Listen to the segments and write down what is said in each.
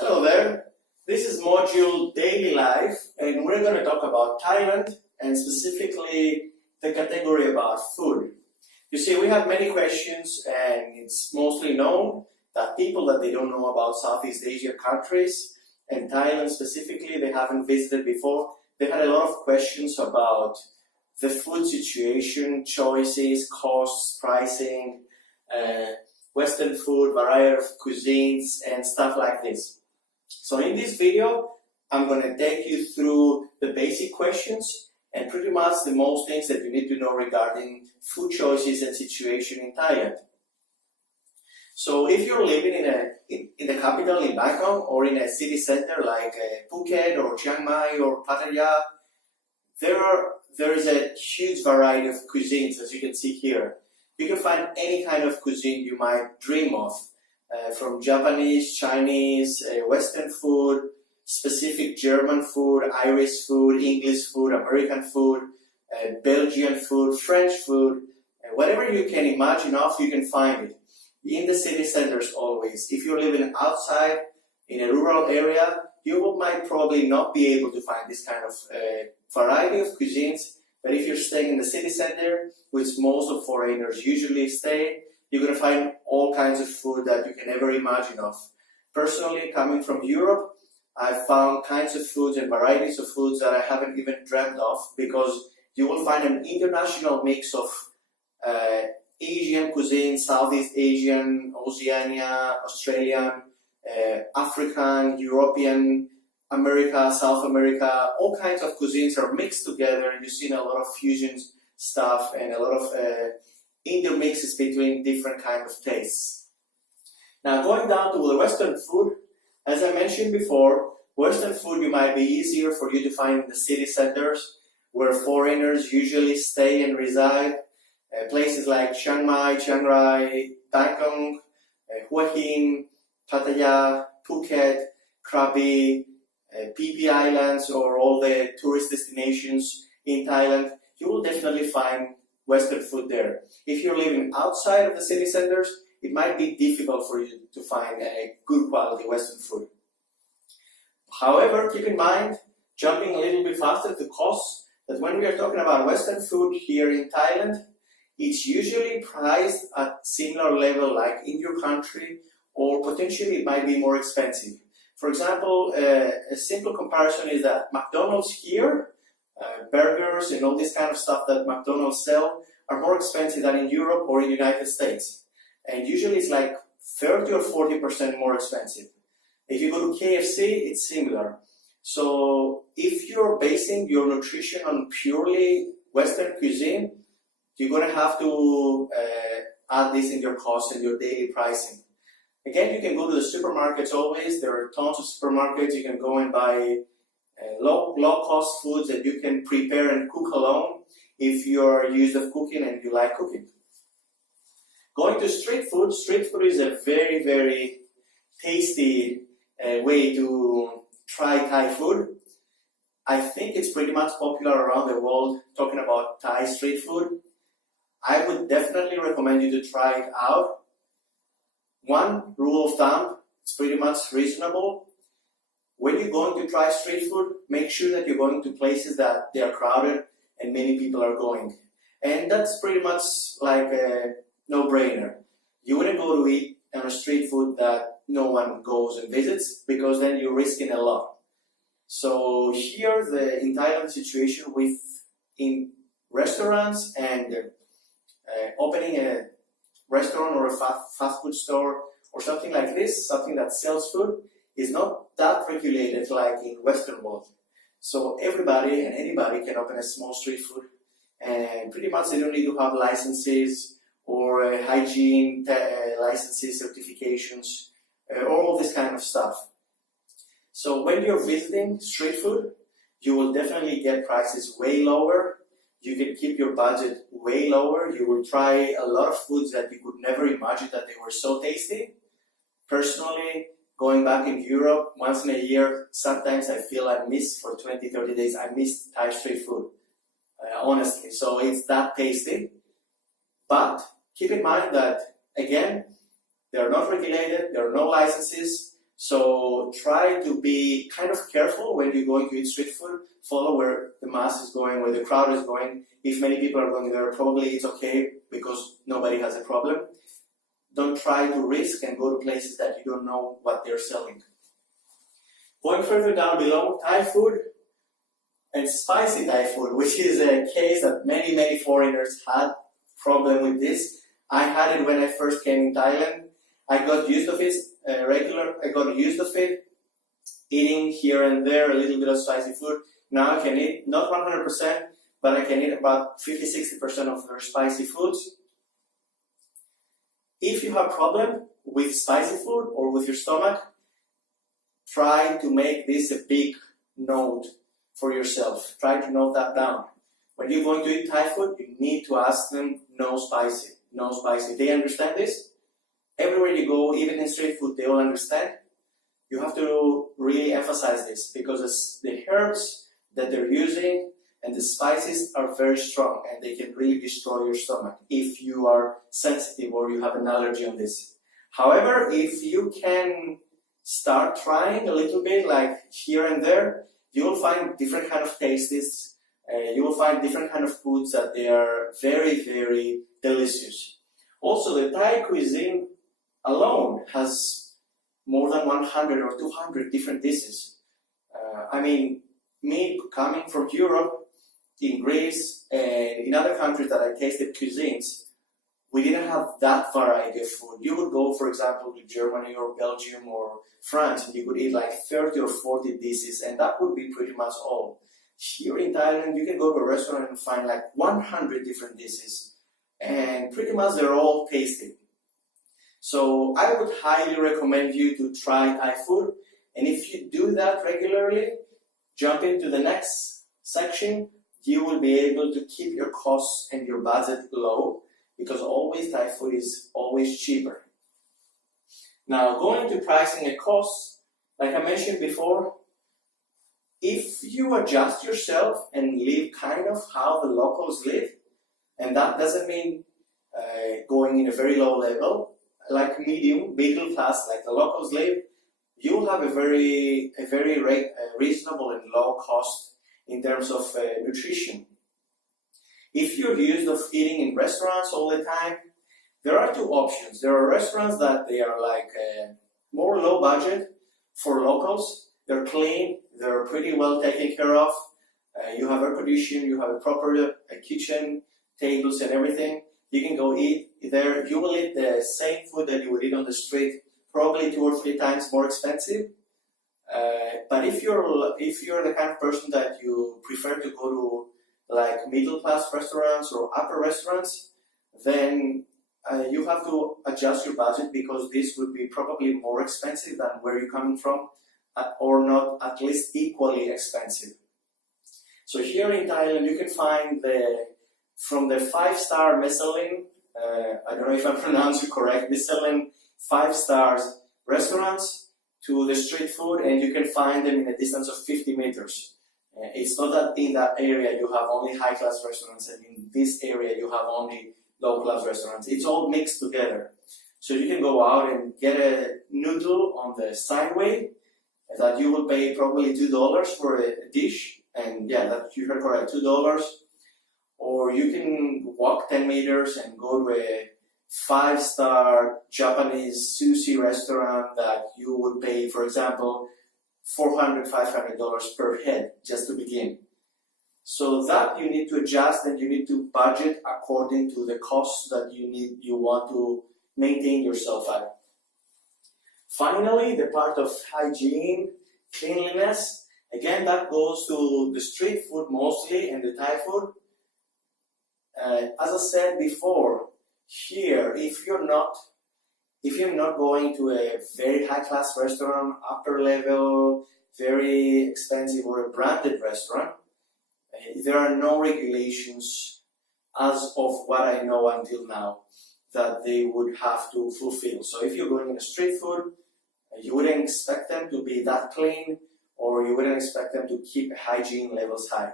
Hello there, this is module Daily Life and we're going to talk about Thailand and specifically the category about food. You see, we have many questions and it's mostly known that people that they don't know about Southeast Asia countries and Thailand specifically, they haven't visited before. They've had a lot of questions about the food situation, choices, costs, pricing, Western food, variety of cuisines and stuff like this. So in this video, I'm going to take you through the basic questions and pretty much the most things that you need to know regarding food choices and situation in Thailand. So if you're living in the capital in Bangkok or in a city center like Phuket or Chiang Mai or Pattaya, there is a huge variety of cuisines, as you can see here. You can find any kind of cuisine you might dream of. From Japanese, Chinese, Western food, specific German food, Irish food, English food, American food, Belgian food, French food, whatever you can imagine of, you can find it. In the city centers always. If you're living outside in a rural area, you might probably not be able to find this kind of variety of cuisines, but if you're staying in the city center, which most of foreigners usually stay, you're going to find all kinds of food that you can ever imagine of. Personally, coming from Europe, I found kinds of foods and varieties of foods that I haven't even dreamt of, because you will find an international mix of Asian cuisine, Southeast Asian, Oceania, Australian, African, European, America, South America, all kinds of cuisines are mixed together and you've seen a lot of fusion stuff and a lot of intermixes between different kinds of tastes. Now going down to the Western food, as I mentioned before, Western food you might be easier for you to find in the city centers where foreigners usually stay and reside. Places like Chiang Mai, Chiang Rai, Bangkok, Hua Hin, Pattaya, Phuket, Krabi, Phi Phi Islands, or all the tourist destinations in Thailand, you will definitely find Western food there. If you're living outside of the city centers, it might be difficult for you to find a good quality Western food. However, keep in mind, jumping a little bit faster to costs, that when we are talking about Western food here in Thailand, it's usually priced at similar level like in your country, or potentially it might be more expensive. For example, a simple comparison is that McDonald's here, burgers and all this kind of stuff that McDonald's sell are more expensive than in Europe or in the United States. And usually it's like 30 or 40% more expensive. If you go to KFC, it's similar. So if you're basing your nutrition on purely Western cuisine, you're going to have to add this in your cost and your daily pricing. Again, you can go to the supermarkets always. There are tons of supermarkets. You can go and buy low-cost foods that you can prepare and cook alone if you're used to cooking and you like cooking. Going to street food is a very, very tasty way to try Thai food. I think it's pretty much popular around the world talking about Thai street food. I would definitely recommend you to try it out. One rule of thumb, it's pretty much reasonable. When you're going to try street food, make sure that you're going to places that they are crowded and many people are going. And that's pretty much like a no-brainer. You wouldn't go to eat on a street food that no one goes and visits, because then you're risking a lot. So here, in Thailand situation in restaurants and opening a restaurant or a fast food store or something like this, something that sells food, is not that regulated like in Western world. So everybody and anybody can open a small street food, and pretty much they don't need to have licenses or hygiene licenses, certifications, all this kind of stuff. So when you're visiting street food, you will definitely get prices way lower. You can keep your budget way lower. You will try a lot of foods that you could never imagine that they were so tasty. Personally, going back in Europe once in a year, sometimes I feel I miss for 20, 30 days, I miss Thai street food, honestly. So it's that tasty. But keep in mind that, again, they are not regulated, there are no licenses, So try to be kind of careful when you're going to eat street food. Follow where the mass is going, where the crowd is going. If many people are going there, probably it's okay because nobody has a problem. Don't try to risk and go to places that you don't know what they're selling. Going further down below, Thai food and spicy Thai food, which is a case that many foreigners had problem with this. I had it when I first came in Thailand. I got used of it, eating here and there a little bit of spicy food. Now I can eat, not 100%, but I can eat about 50-60% of their spicy foods. If you have problem with spicy food or with your stomach, try to make this a big note for yourself. Try to note that down. When you're going to eat Thai food, you need to ask them no spicy, no spicy. They understand this. Everywhere you go, even in street food, they all understand. You have to really emphasize this because the herbs that they're using and the spices are very strong and they can really destroy your stomach if you are sensitive or you have an allergy on this. However, if you can start trying a little bit, like here and there, you will find different kind of tastes. You will find different kind of foods that they are very delicious. Also, the Thai cuisine alone has more than 100 or 200 different dishes. Me coming from Europe, in Greece, and in other countries that I tasted cuisines, we didn't have that variety of food. You would go, for example, to Germany or Belgium or France, and you could eat like 30 or 40 dishes, and that would be pretty much all. Here in Thailand, you can go to a restaurant and find like 100 different dishes, and pretty much they're all tasty. So I would highly recommend you to try Thai food, and if you do that regularly, jump into the next section, you will be able to keep your costs and your budget low, because always Thai food is always cheaper. Now, going to pricing and costs, like I mentioned before, if you adjust yourself and live kind of how the locals live, and that doesn't mean going in a very low level, like middle class, like the locals live, you will have a very reasonable and low cost in terms of nutrition. If you're used of eating in restaurants all the time, there are two options. There are restaurants that they are like more low budget for locals. They're clean, they're pretty well taken care of. You have air conditioning, you have a proper kitchen, tables and everything. You can go eat there. You will eat the same food that you would eat on the street, probably 2 or 3 times more expensive. But if you're the kind of person that you prefer to go to like middle class restaurants or upper restaurants, then you have to adjust your budget, because this would be probably more expensive than where you're coming from, or not at least equally expensive. So here in Thailand, you can find from the 5-star Michelin, I don't know if I'm pronouncing it correct, Michelin 5 stars restaurants, to the street food, and you can find them in a distance of 50 meters. It's not that in that area you have only high-class restaurants, and in this area you have only low-class restaurants. It's all mixed together. So you can go out and get a noodle on the sideway that you will pay probably $2 for a dish, and yeah, that you heard correct, $2. Or you can walk 10 meters and go to a 5-star Japanese sushi restaurant that you would pay, for example, $400, $500 per head just to begin. So that you need to adjust, and you need to budget according to the costs that you want to maintain yourself at. Finally, the part of hygiene, cleanliness, again, that goes to the street food mostly and the Thai food. As I said before, here, if you're not going to a very high-class restaurant, upper level, very expensive or a branded restaurant, there are no regulations as of what I know until now that they would have to fulfill. So if you're going in a street food, you wouldn't expect them to be that clean, or you wouldn't expect them to keep hygiene levels high.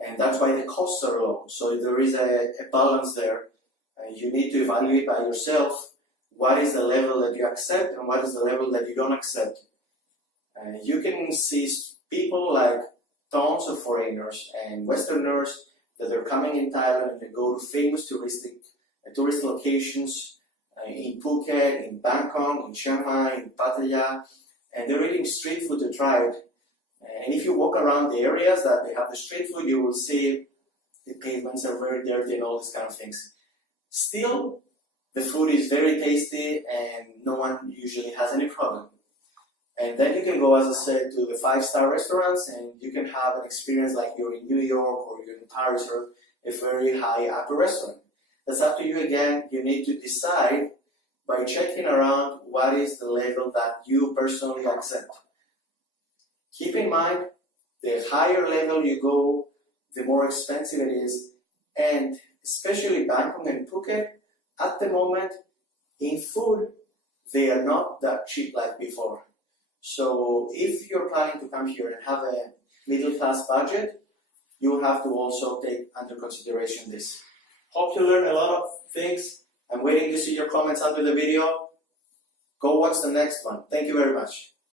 And that's why the costs are low. So there is a balance there. You need to evaluate by yourself what is the level that you accept and what is the level that you don't accept. You can see people like tons of foreigners and Westerners that are coming in Thailand and they go to famous tourist locations in Phuket, in Bangkok, in Chiang Mai, in Pattaya, and they're eating street food to try it. And if you walk around the areas that they have the street food, you will see the pavements are very dirty and all these kind of things. Still, the food is very tasty and no one usually has any problem. And then you can go, as I said, to the 5-star restaurants and you can have an experience like you're in New York or you're in Paris or a very high upper restaurant. That's up to you again. You need to decide by checking around what is the level that you personally accept. Keep in mind, the higher level you go, the more expensive it is. And especially Bangkok and Phuket, at the moment, in food, they are not that cheap like before. So if you're planning to come here and have a middle class budget, you have to also take under consideration this. Hope you learned a lot of things. I'm waiting to see your comments under the video. Go watch the next one. Thank you very much.